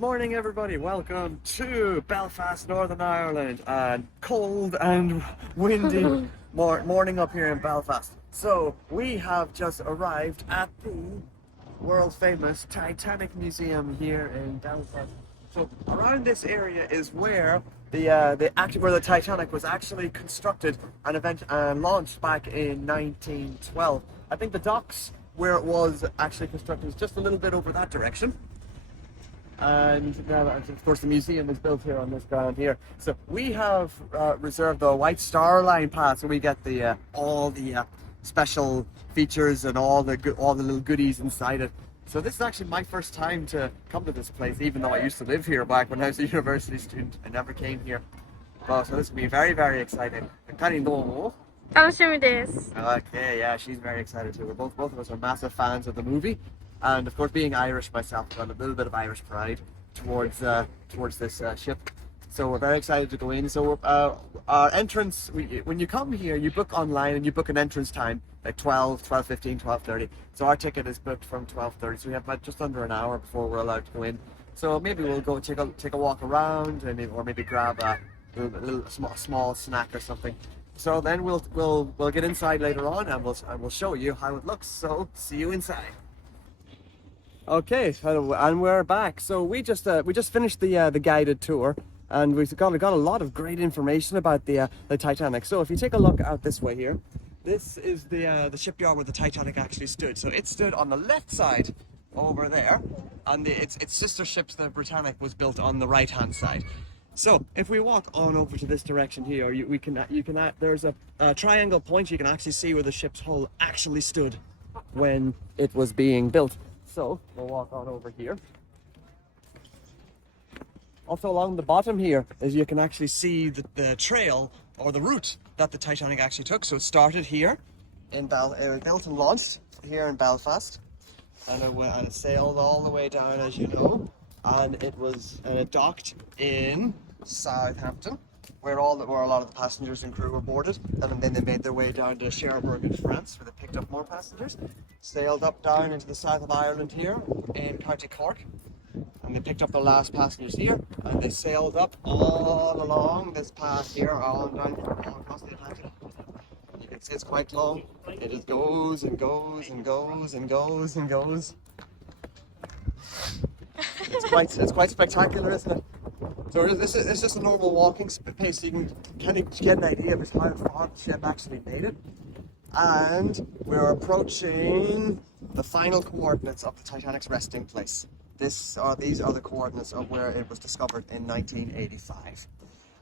morning, everybody. Welcome to Belfast, Northern Ireland. Cold and windy morning up here in Belfast. So we have just arrived at the world famous Titanic Museum here in Belfast. So around this area is where where the Titanic was actually constructed and launched back in 1912. I think the docks where it was actually constructed is just a little bit over that direction. And of course the museum is built here on this ground here. So we have reserved the White Star Line pass, so we get the all the special features and all the little goodies inside it. So this is actually my first time to come to this place, even though I used to live here back when I was a university student. I never came here. Well, so this will be very, very exciting. Okay, yeah, she's very excited too. Both of us are massive fans of the movie. And of course, being Irish myself, I've got a little bit of Irish pride towards this ship. So we're very excited to go in. So our entrance, when you come here, you book online and you book an entrance time, like 12:15, 12:30. So our ticket is booked from 12:30. So we have about just under an hour before we're allowed to go in. So maybe we'll go take a walk around, and maybe grab a small snack or something. So then we'll get inside later on, and we'll show you how it looks. So see you inside. Okay, and we're back. So we just finished the guided tour, and we've got a lot of great information about the Titanic. So if you take a look out this way here, this is the shipyard where the Titanic actually stood. So it stood on the left side over there, and its sister ship, the Britannic, was built on the right hand side. So if we walk on over to this direction here, there's a triangle point. You can actually see where the ship's hull actually stood when it was being built. So we'll walk on over here. Also along the bottom here, as you can actually see the trail or the route that the Titanic actually took. So it started here in it was built and launched here in Belfast, and it sailed all the way down, as you know, and it docked in Southampton, where a lot of the passengers and crew were boarded, and then they made their way down to Cherbourg in France, where they picked up more passengers, sailed up down into the south of Ireland here in County Cork, and they picked up the last passengers here, and they sailed up all along this path here, all across the Atlantic. You can see it's quite long. It just goes and goes and goes and goes and goes. It's quite spectacular, isn't it? So this is just a normal walking pace, so you can kind of get an idea of how far the ship actually made it. And we're approaching the final coordinates of the Titanic's resting place. These are the coordinates of where it was discovered in 1985.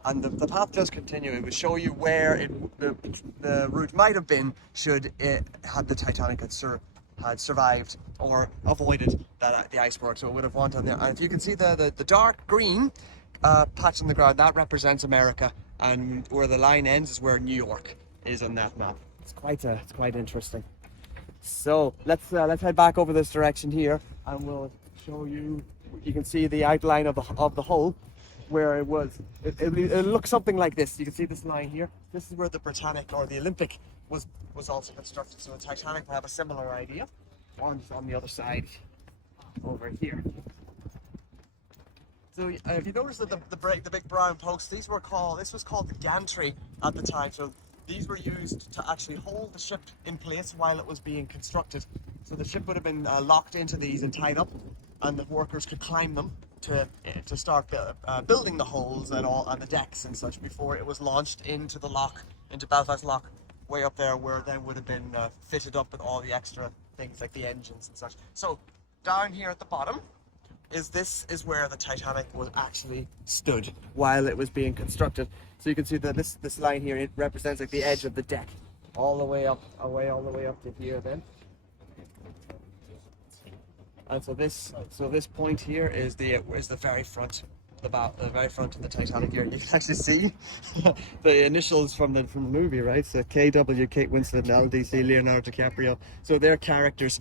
And the path does continue. It will show you where the route might have been had the Titanic had survived or avoided the iceberg. So it would have gone down there. And if you can see the dark green patch on the ground, that represents America, and where the line ends is where New York is on that map. It's quite interesting. So let's head back over this direction here, and we'll show you. You can see the outline of the hull, where it was. It looks something like this. You can see this line here. This is where the Britannic or the Olympic was also constructed. So the Titanic will have a similar idea on the other side over here. So if you notice that the big brown posts, this was called the gantry at the time. So these were used to actually hold the ship in place while it was being constructed. So the ship would have been locked into these and tied up, and the workers could climb them to start building the holes and the decks and such before it was launched into the lock, into Belfast Lock, way up there, where it then would have been fitted up with all the extra things like the engines and such. So down here at the bottom is where the Titanic was actually stood while it was being constructed. So you can see that this line here, it represents like the edge of the deck, all the way up to here then. And so this point here is the very front, the very front of the Titanic here. You can actually see the initials from the movie, right? So KW, Kate Winslet, and LDC, Leonardo DiCaprio. So their characters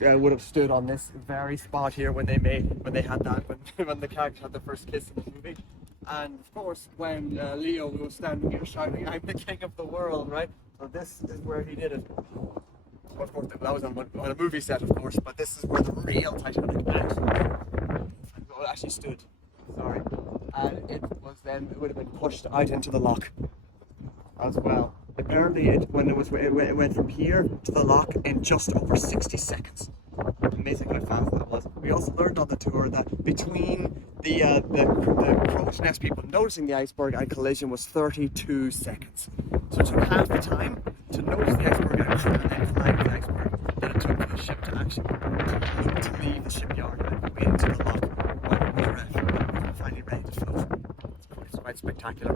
would have stood on this very spot here when the characters had the first kiss in the movie. And of course, when Leo was standing here shouting, "I'm the king of the world," right? So this is where he did it. Of course, that was on a movie set, of course, but this is where the real Titanic actually. well, actually stood, sorry, and it would have been pushed out into the lock as well. Apparently, it went from here to the lock in just over 60 seconds. Amazing how fast that was. We also learned on the tour that between the crow's nest people noticing the iceberg and collision was 32 seconds. So it took half the time to notice the iceberg and then flag the iceberg that it took for the ship to actually to leave the shipyard and go into the lock when we were finally ready to float. It's quite spectacular.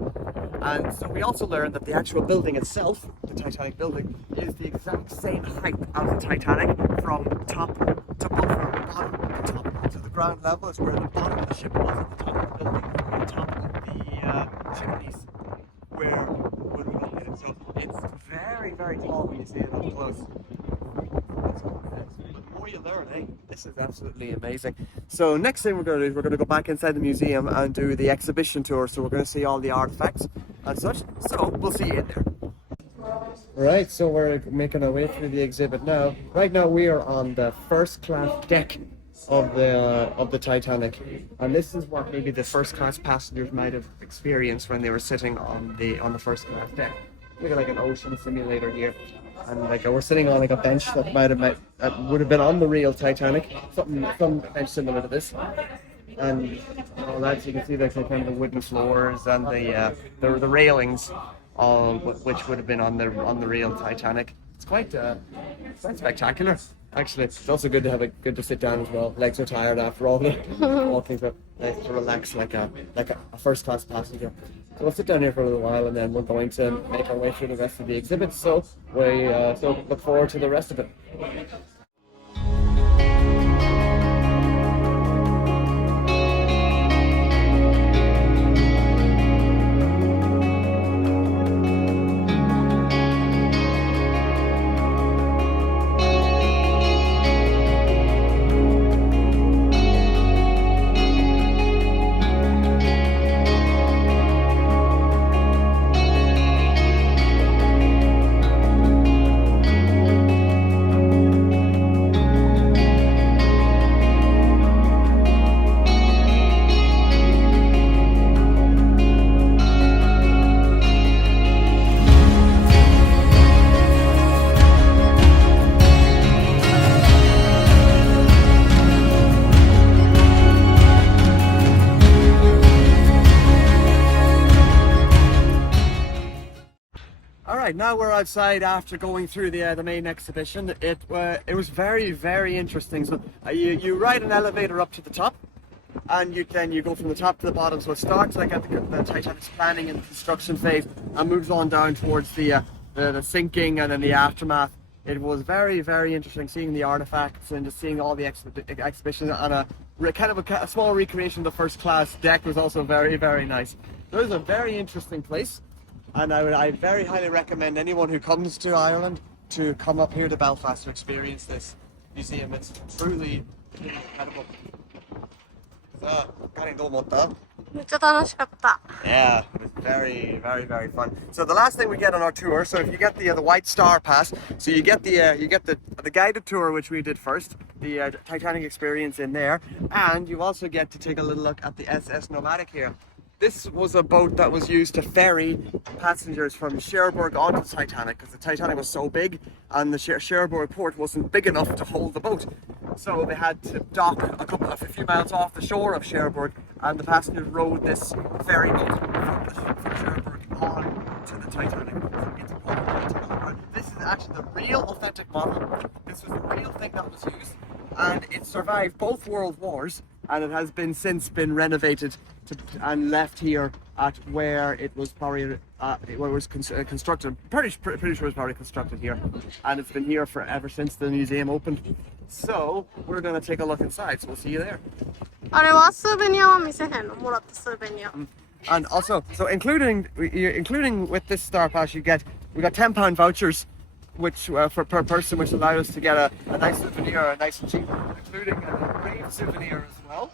And so we also learned that the actual building itself, the Titanic building, is the exact same height as the Titanic from top to bottom to top. So the ground level is where the bottom of the ship was at the top of the building, and the top of the chimneys where we got hit it. So it's very, very tall when you see it up close. The more you learn, eh? This is absolutely amazing. So next thing we're going to do is we're going to go back inside the museum and do the exhibition tour. So we're going to see all the artifacts and such. So we'll see you in there. Right, so we're making our way through the exhibit now. Right now we are on the first class deck of the Titanic, and this is what maybe the first class passengers might have experienced when they were sitting on the first class deck. Look at like an ocean simulator here, and like we're sitting on like a bench that would have been on the real Titanic, some bench similar to this. And all that, so you can see like kind of the wooden floors and the railings, which would have been on the real Titanic. It's quite spectacular. Actually, it's also good to sit down as well. Legs are tired after all things, but nice to relax like a first class passenger. So we'll sit down here for a little while, and then we're going to make our way through the rest of the exhibit. So we look forward to the rest of it. Alright, now we're outside after going through the main exhibition. It was very, very interesting. So you ride an elevator up to the top, and then you go from the top to the bottom. So it starts like at the Titanic's planning and construction phase and moves on down towards the sinking and then the aftermath. It was very, very interesting seeing the artifacts and just seeing all the exhibition, and a small recreation of the first class deck was also very, very nice. So it was a very interesting place. And I very highly recommend anyone who comes to Ireland to come up here to Belfast to experience this museum. It's truly incredible. Yeah, it was very, very, very fun. So the last thing we get on our tour, so if you get the White Star Pass, so you get the guided tour, which we did first, the Titanic experience in there, and you also get to take a little look at the SS Nomadic here. This was a boat that was used to ferry passengers from Cherbourg onto the Titanic, because the Titanic was so big and the Cherbourg port wasn't big enough to hold the boat. So they had to dock a few miles off the shore of Cherbourg, and the passengers rode this ferry boat from Cherbourg on to the Titanic. This is actually the real authentic model. This was the real thing that was used, and it survived both world wars, and it has since been renovated and left here at where it was probably constructed. Pretty sure it was probably constructed here, and it's been here ever since the museum opened. So we're gonna take a look inside. So we'll see you there. And also, so including with this Star Pass, we got £10 vouchers, which per person, which allowed us to get a nice souvenir, a nice and cheap, including a brave souvenir as well.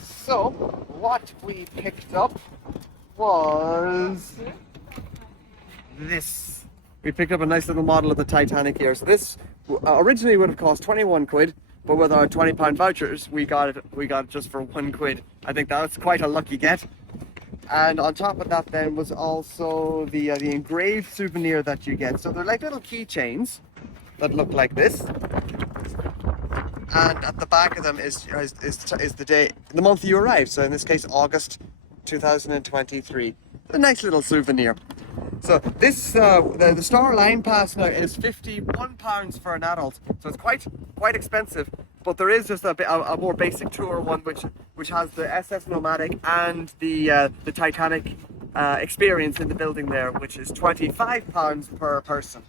So what we picked up was this. We picked up a nice little model of the Titanic here. So this originally would have cost 21 quid, but with our £20 vouchers, we got it just for £1. I think that's quite a lucky get. And on top of that, then was also the engraved souvenir that you get. So they're like little keychains that look like this. And at the back of them is the day, the month you arrived. So in this case, August 2023. A nice little souvenir. So this the Star Line Pass now is £51 for an adult. So it's quite expensive. But there is just a more basic tour one which has the SS Nomadic and the Titanic experience in the building there, which is £25 per person.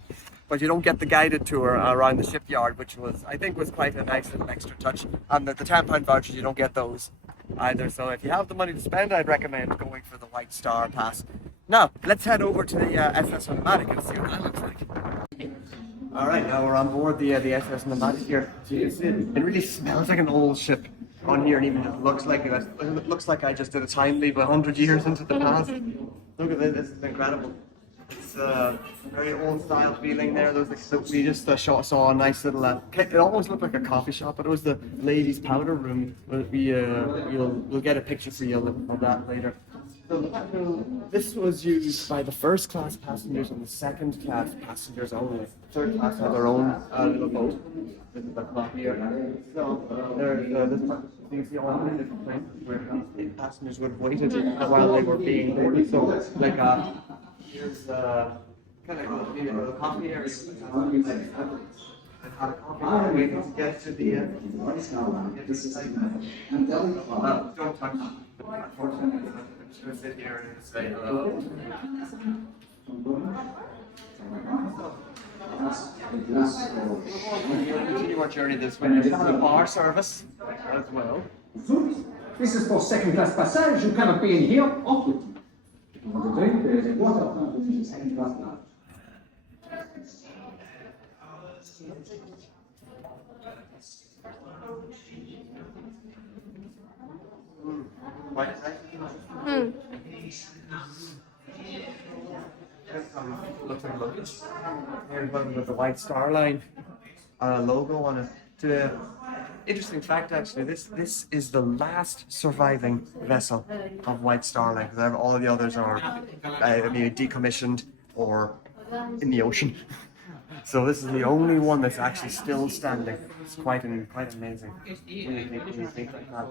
But you don't get the guided tour around the shipyard, which I think was quite a nice little extra touch. And the £10 vouchers, you don't get those either. So if you have the money to spend, I'd recommend going for the White Star Pass. Now, let's head over to the SS Nomadic and see what that looks like. Alright, now we're on board the SS Nomadic here. So you can see it really smells like an old ship on here, and even it looks like I just did a time leap 100 years into the past. Look at this, this is incredible. It's a very old style feeling there. We just saw a nice little, it almost looked like a coffee shop, but it was the ladies' powder room. We'll get a picture for you of that later. So this was used by the first class passengers and the second class passengers only. Third class had their own little boat. This is the clock here. So you can see all the different places where passengers would have waited while they were being boarded. So like here's kind of maybe a little coffee area. Had a coffee waiting to get to the don't touch. Unfortunately, I'm just going to sit here and say hello. We'll continue our journey this way. There's a bar service as well. This is for second class passage. You cannot be in here. Oh. You want to drink? There is a water second class now. Looks like luggage. Here's one with the White Star Line logo on it. Interesting fact, actually, this is the last surviving vessel of White Star Line, because all the others are maybe decommissioned or in the ocean. So this is the only one that's actually still standing. It's quite amazing. When you think like that.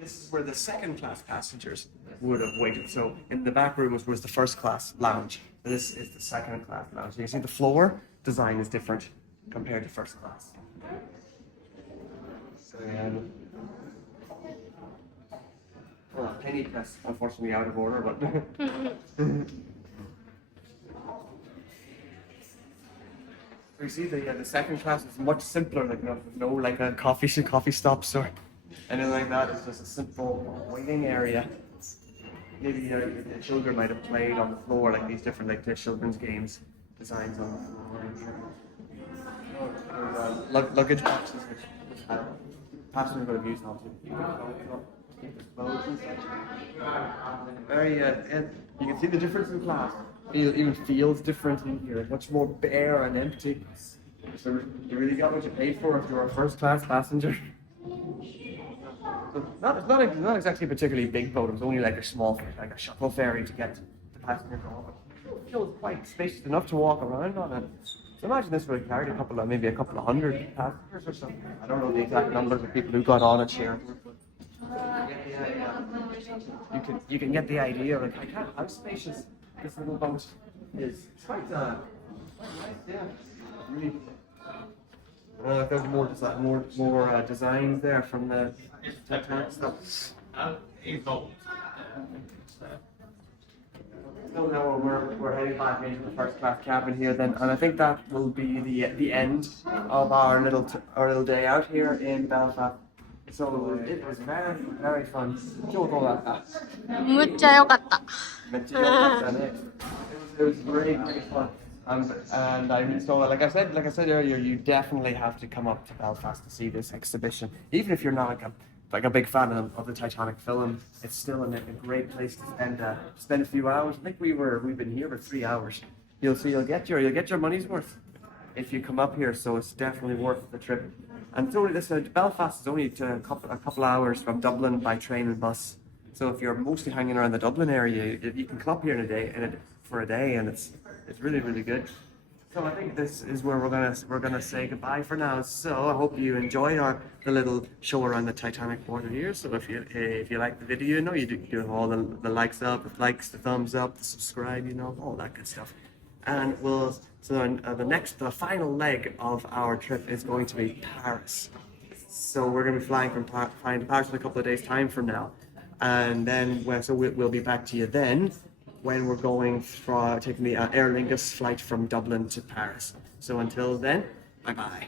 This is where the second class passengers would have waited. So in the back room was the first class lounge. This is the second class lounge. You can see the floor design is different compared to first class. So penny press, unfortunately out of order, but so you see the second class is much simpler. Like no like a coffee stops or anything like that. It's just a simple waiting area. Maybe the children might have played on the floor, like these different like children's games designs on the floor. Luggage boxes which passengers would have used obviously. Very you can see the difference in class. It even feels different in here, much more bare and empty. So you really got what you paid for if you're a first class passenger. So it's not exactly a particularly big boat. It was only like a small, like a shuttle ferry to get the passengers on. But it feels quite spacious enough to walk around on it. So imagine this would have carried maybe a couple of hundred passengers or something. I don't know the exact numbers of people who got on it here. You can get the idea of how spacious this little boat is. It's quite nice, yeah. Really. There's more designs there from the Titanic stuff. So now we're heading back into the first class cabin here then, and I think that will be the end of our little day out here in Belfast. So it was very, very fun. むっちゃ良かった。 It was really, really fun. And so like I said earlier, you definitely have to come up to Belfast to see this exhibition. Even if you're not like like a big fan of the Titanic film, it's still a great place to spend a few hours. I think we've been here for 3 hours. You'll get your money's worth if you come up here. So it's definitely worth the trip. And it's only Belfast is only a couple hours from Dublin by train and bus. So if you're mostly hanging around the Dublin area, you can come up here for a day, and it's really really good. So I think this is where we're gonna say goodbye for now. So I hope you enjoy the little show around the Titanic border here. So if you like the video, you know you do all the likes up, the likes, the thumbs up, the subscribe, all that good stuff. And the final leg of our trip is going to be Paris. So we're going to be flying to Paris in a couple of days' time from now, and then we'll be back to you then when we're taking the Aer Lingus flight from Dublin to Paris. So until then, bye bye.